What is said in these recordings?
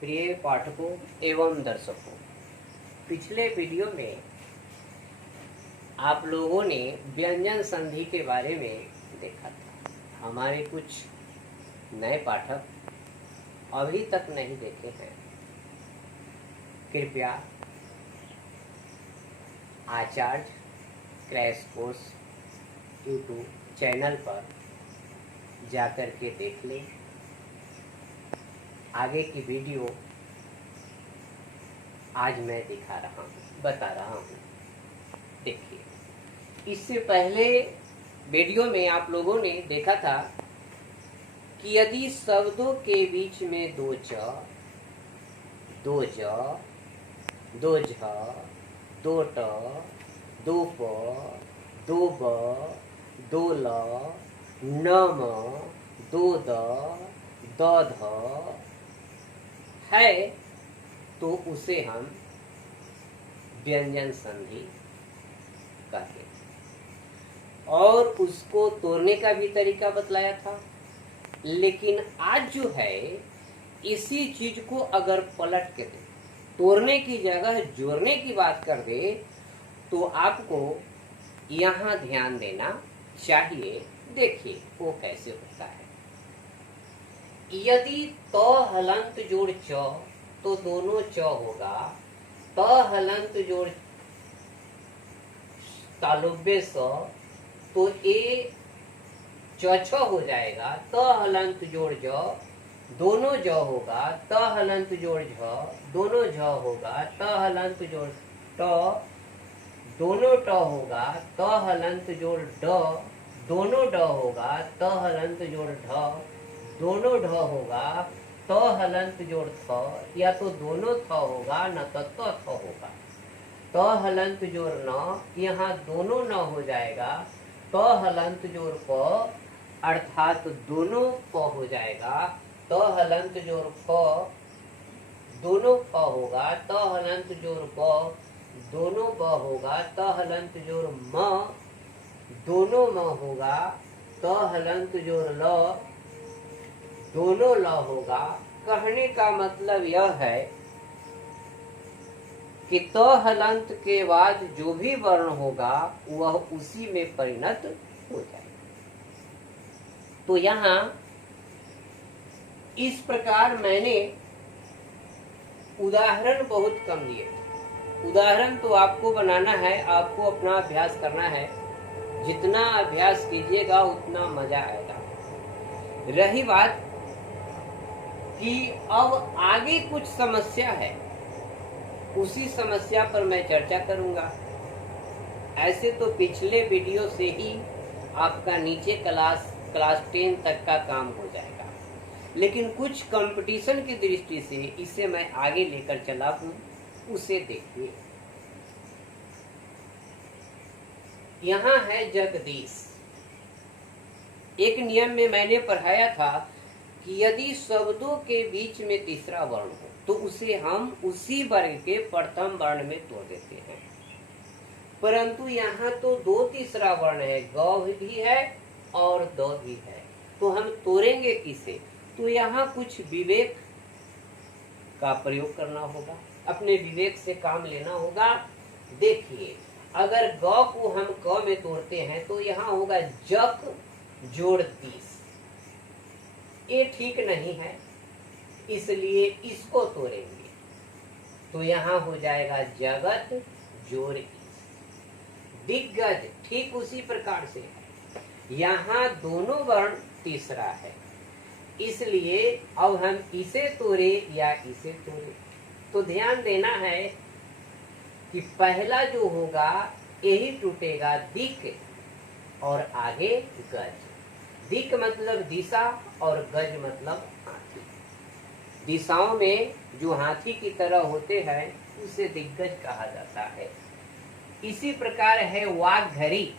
प्रिय पाठकों एवं दर्शकों, पिछले वीडियो में आप लोगों ने व्यंजन संधि के बारे में देखा था। हमारे कुछ नए पाठक अभी तक नहीं देखे हैं, कृपया आचार्य क्रैश कोर्स यूट्यूब चैनल पर जाकर के देख लें। आगे की वीडियो आज मैं बता रहा हूँ। देखिए, इससे पहले वीडियो में आप लोगों ने देखा था कि यदि शब्दों के बीच में दो च, दो ज, दो झ, दो ट, दो प, दो ब, दो ल, न म, दो द, ध है, तो उसे हम व्यंजन संधि कहते हैं और उसको तोड़ने का भी तरीका बतलाया था। लेकिन आज जो है, इसी चीज को अगर पलट के तोड़ने की जगह जोड़ने की बात कर दे तो आपको यहाँ ध्यान देना चाहिए। देखिए वो कैसे होता है। यदि त हलंत जोड़ च तो दोनों च होगा। त हलंत जोड़ तालुब्य स तो ए छ हो जाएगा। त हलंत जोड़ ज दोनों ज होगा। त हलंत जोड़ झ दोनों झ होगा। त हलंत जोड़ ट दोनों ट होगा। त हलंत जोड़ ड दोनों ड होगा। त हलंत जोड़ ढ दोनों ढ होगा। त हलंत जोड़ थ या तो दोनों थ होगा न तो थ होगा। त हलंत जोड़ न यहाँ दोनों न हो जाएगा। त हलंत जोड़ प अर्थात दोनों प हो जाएगा। त हलंत जोड़ फ दोनों फ होगा। त हलंत जोड़ ब दोनों ब होगा। त हलंत जोड़ म दोनों म होगा। त हलंत जोड़ ल दोनों ल होगा। कहने का मतलब यह है कि त हलंत के बाद जो भी वर्ण होगा वह उसी में परिणत हो जाएगा। तो यहाँ इस प्रकार मैंने उदाहरण बहुत कम दिए थे। उदाहरण तो आपको बनाना है, आपको अपना अभ्यास करना है। जितना अभ्यास कीजिएगा उतना मजा आएगा। रही बात कि अब आगे कुछ समस्या है, उसी समस्या पर मैं चर्चा करूंगा। ऐसे तो पिछले वीडियो से ही आपका नीचे क्लास 10 तक का काम हो जाएगा, लेकिन कुछ कंपटीशन की दृष्टि से इसे मैं आगे लेकर चला हूं। उसे देखिए। यहाँ है जगदीश। एक नियम में मैंने पढ़ाया था कि यदि शब्दों के बीच में तीसरा वर्ण हो तो उसे हम उसी वर्ग के प्रथम वर्ण में तोड़ देते हैं। परंतु यहाँ तो दो तीसरा वर्ण है, ग भी है और द भी है, तो हम तोड़ेंगे किसे? तो यहाँ कुछ विवेक का प्रयोग करना होगा, अपने विवेक से काम लेना होगा। देखिए, अगर ग को हम क में तोड़ते हैं तो यहाँ होगा जक जोड़ तीस। ये ठीक नहीं है, इसलिए इसको तोड़ेंगे तो यहाँ हो जाएगा जगत जोड़ ईस। दिग्गज ठीक उसी प्रकार से है, यहाँ दोनों वर्ण तीसरा है, इसलिए अब हम इसे तोड़े या इसे तोड़े तो ध्यान देना है कि पहला जो होगा यही टूटेगा, दिक और आगे गज। दिक मतलब दिशा और गज मतलब हाथी। दिशाओं में जो हाथी की तरह होते हैं उसे दिग्गज कहा जाता है। इसी प्रकार है वाघघरी।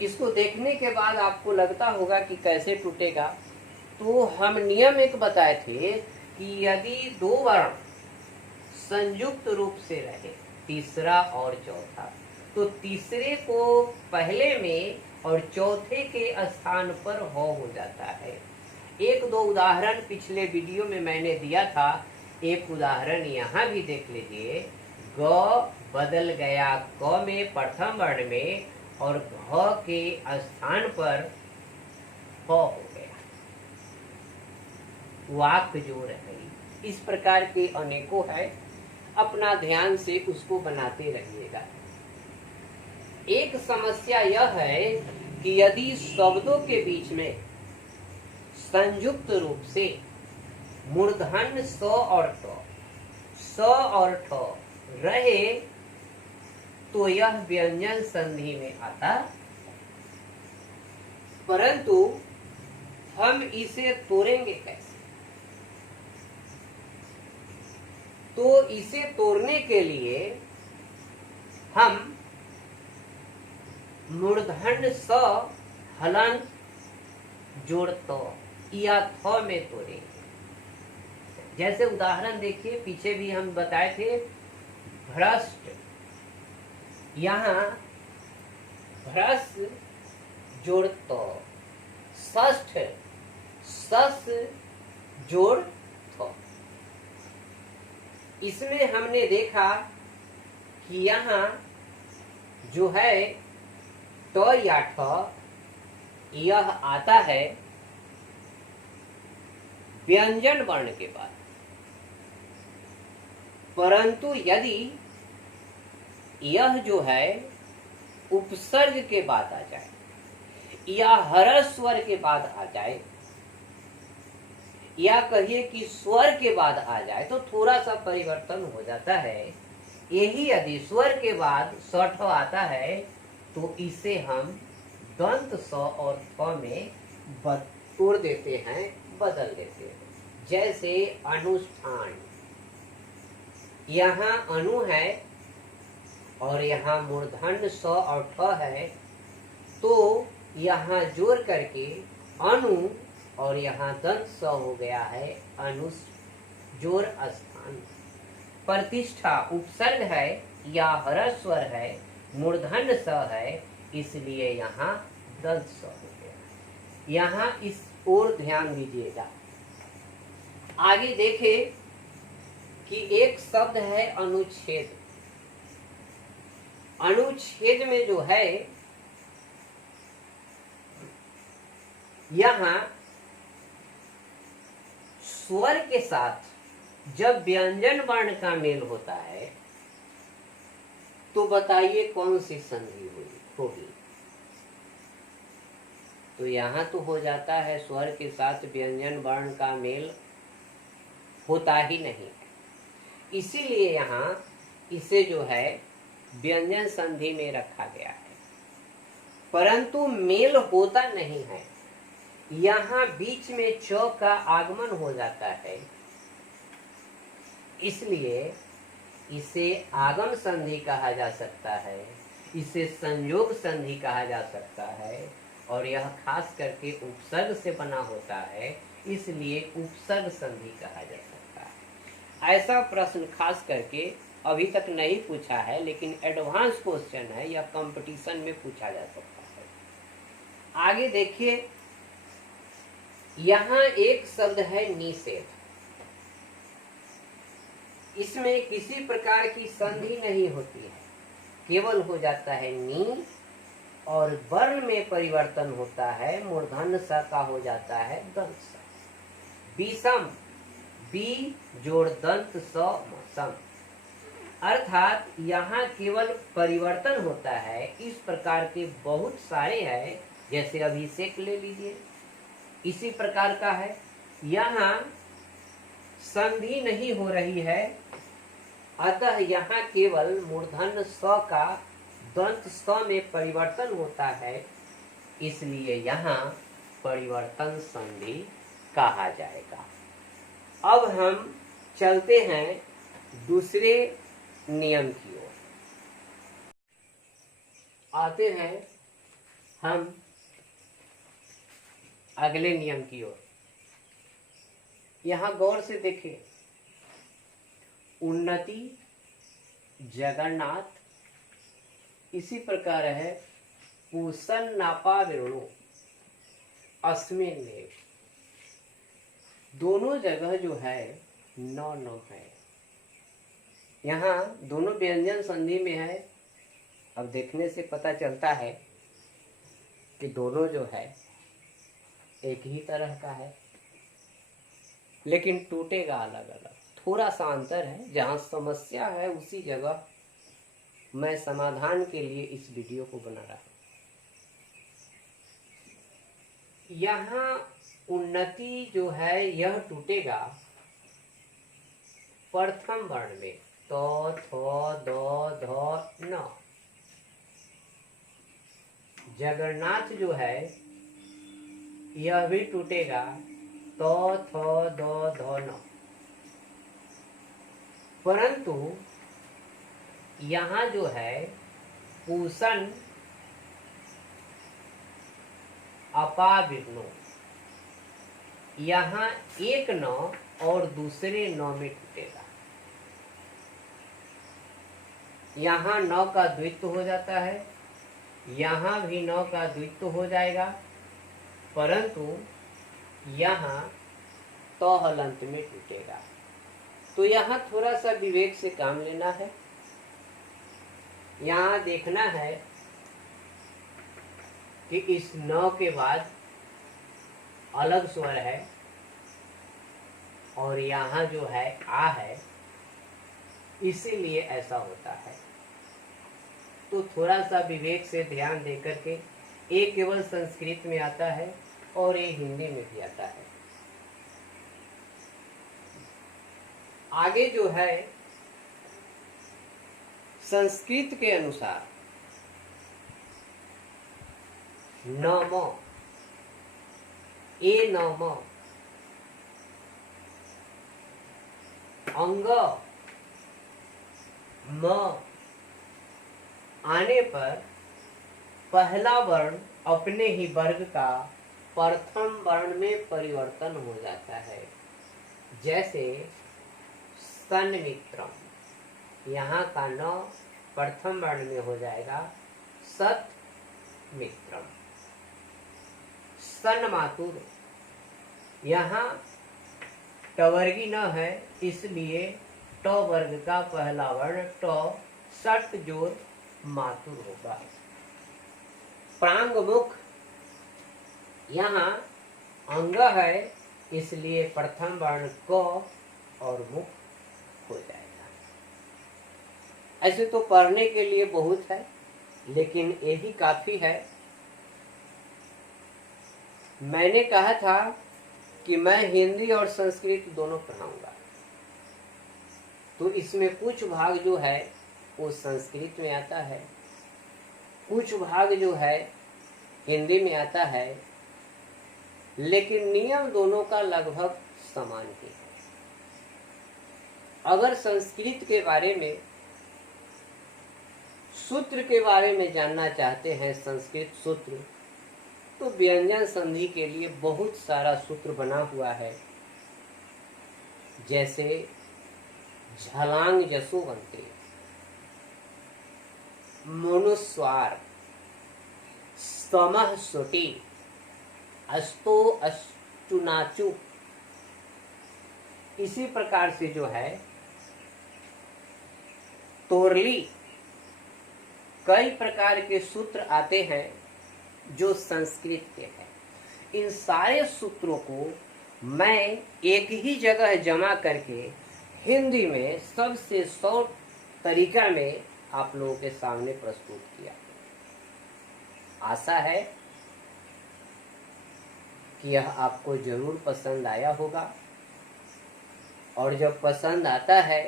इसको देखने के बाद आपको लगता होगा कि कैसे टूटेगा। तो हम नियम एक बताए थे कि यदि दो वर्ण संयुक्त रूप से रहे, तीसरा और चौथा, तो तीसरे को पहले में और चौथे के स्थान पर हो जाता है। एक दो उदाहरण पिछले वीडियो में मैंने दिया था, एक उदाहरण यहाँ भी देख लीजिए। ग बदल गया क में प्रथम वर्ण में और घ के स्थान पर प हो गया, वाक्य जोड़ है। इस प्रकार के अनेकों है, अपना ध्यान से उसको बनाते रहिएगा। एक समस्या यह है कि यदि शब्दों के बीच में संयुक्त रूप से मूर्धन्य स और ट, स और ठ रहे तो यह व्यंजन संधि में आता, परंतु हम इसे तोड़ेंगे कैसे? तो इसे तोड़ने के लिए हम मूर्धन्य स हलन जोड़ तो या थ में तोड़ेंगे। जैसे उदाहरण देखिए, पीछे भी हम बताए थे, भ्रष्ट, यहाँ भ्रष्ट जोड़ तो, षष्ठ सस जोड़ थ। इसमें हमने देखा कि यहाँ जो है ट या ठ यह आता है व्यंजन वर्ण के बाद, परंतु यदि यह जो है उपसर्ग के बाद आ जाए या हर्ष स्वर के बाद आ जाए, या कहिए कि स्वर के बाद आ जाए, तो थोड़ा सा परिवर्तन हो जाता है। यही यदि स्वर के बाद सठ आता है तो इसे हम दंत स और फ में तोड़ देते हैं, बदल देते हैं। जैसे अनुष्ठान, यहाँ अनु है और यहाँ मूर्धन्य स और ठ है, तो यहाँ जोड़ करके अनु और यहाँ दंत स हो गया है अनुस, जोड़ स्थान। प्रतिष्ठा उपसर्ग है या हर्ष स्वर है, मूर्धन्य स है, इसलिए यहाँ दंत स हो गया। यहाँ इस ओर ध्यान दीजिएगा। आगे देखें कि एक शब्द है अनुच्छेद। अनुच्छेद में जो है यहाँ स्वर के साथ जब व्यंजन वर्ण का मेल होता है तो बताइए कौन सी संधि होगी? तो यहाँ तो हो जाता है स्वर के साथ व्यंजन वर्ण का मेल होता ही नहीं, इसीलिए यहाँ इसे जो है व्यंजन संधि में रखा गया है, परंतु मेल होता नहीं है। यहाँ बीच में च का आगमन हो जाता है, इसलिए इसे आगम संधि कहा जा सकता है, इसे संयोग संधि कहा जा सकता है, और यह खास करके उपसर्ग से बना होता है, इसलिए उपसर्ग संधि कहा जा सकता है। ऐसा प्रश्न खास करके अभी तक नहीं पूछा है, लेकिन एडवांस क्वेश्चन है, यह कंपटीशन में पूछा जा सकता है। आगे देखिए, यहाँ एक शब्द है निषेध। इसमें किसी प्रकार की संधि नहीं होती है, केवल हो जाता है नी और वर्ण में परिवर्तन होता है, मूर्धन्य स का हो जाता है दंत स। विषम, बी जोड़ दंत स सम, अर्थात यहाँ केवल परिवर्तन होता है। इस प्रकार के बहुत सारे हैं, जैसे अभिषेक ले लीजिए, इसी प्रकार का है। यहाँ संधि नहीं हो रही है, अतः यहाँ केवल मूर्धन्य स का दंत स में परिवर्तन होता है, इसलिए यहाँ परिवर्तन संधि कहा जाएगा। अब हम चलते हैं दूसरे नियम की ओर। आते हैं हम अगले नियम की ओर। यहाँ गौर से देखें, उन्नति, जगन्नाथ, इसी प्रकार है पूषण नापा विरणु अस्मिन में। दोनों जगह जो है नौ नौ है। यहाँ दोनों व्यंजन संधि में है। अब देखने से पता चलता है कि दोनों जो है एक ही तरह का है, लेकिन टूटेगा अलग अलग। थोड़ा सा अंतर है। जहाँ समस्या है उसी जगह मैं समाधान के लिए इस वीडियो को बना रहा हूँ। यहाँ उन्नति जो है यह टूटेगा प्रथम वर्ण में, तो थो दो ध न। जगन्नाथ जो है यह भी टूटेगा, तो थो दो धो न। परंतु यहाँ जो है पूषण अपा विष्णु, यहाँ एक नौ और दूसरे नौ में टूटेगा। यहाँ नौ का द्वित्व हो जाता है, यहाँ भी नौ का द्वित्व हो जाएगा, परंतु यहाँ तो हलंत में टूटेगा। तो यहाँ थोड़ा सा विवेक से काम लेना है। यहाँ देखना है कि इस नौ के बाद अलग स्वर है और यहाँ जो है आ है, इसीलिए ऐसा होता है। तो थोड़ा सा विवेक से ध्यान दे करके, एक केवल संस्कृत में आता है और एक हिंदी में भी आता है। आगे जो है संस्कृत के अनुसार नम, ए नम, अंग म आने पर पहला वर्ण अपने ही वर्ग का प्रथम वर्ण में परिवर्तन हो जाता है। जैसे सन्मित्रम, यहाँ का न प्रथम वर्ण में हो जाएगा सत मित्रम। सन्मातुर, यहाँ टवर्गी न है, इसलिए ट वर्ग का पहला वर्ण ट सट जोड़ मातुर होगा। प्रांगमुख, यहाँ अंग है, इसलिए प्रथम वर्ण क और मुख हो जाएगा। ऐसे तो पढ़ने के लिए बहुत है, लेकिन यही काफी है। मैंने कहा था कि मैं हिंदी और संस्कृत दोनों पढ़ाऊंगा, तो इसमें कुछ भाग जो है वो संस्कृत में आता है, कुछ भाग जो है हिंदी में आता है, लेकिन नियम दोनों का लगभग समान ही है। अगर संस्कृत के बारे में, सूत्र के बारे में जानना चाहते हैं, संस्कृत सूत्र, तो व्यंजन संधि के लिए बहुत सारा सूत्र बना हुआ है। जैसे झलांग जसो बनते, मनुस्वार, स्तमह सुटी, अस्तो अष्टुनाचु। इसी प्रकार से जो है तोरली, कई प्रकार के सूत्र आते हैं जो संस्कृत के हैं। इन सारे सूत्रों को मैं एक ही जगह जमा करके हिंदी में सबसे शॉर्ट तरीका में आप लोगों के सामने प्रस्तुत किया। आशा है कि यह आपको जरूर पसंद आया होगा, और जब पसंद आता है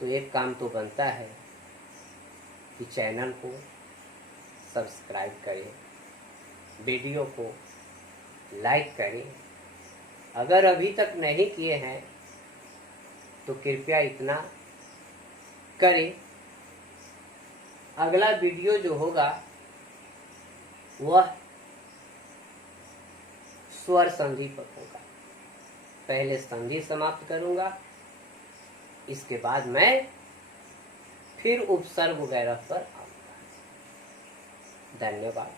तो एक काम तो बनता है कि चैनल को सब्सक्राइब करें, वीडियो को लाइक करें। अगर अभी तक नहीं किए हैं तो कृपया इतना करें। अगला वीडियो जो होगा वह स्वर संधि पर होगा। पहले संधि समाप्त करूंगा, इसके बाद मैं फिर उपसर्ग वगैरह पर आऊंगा। धन्यवाद।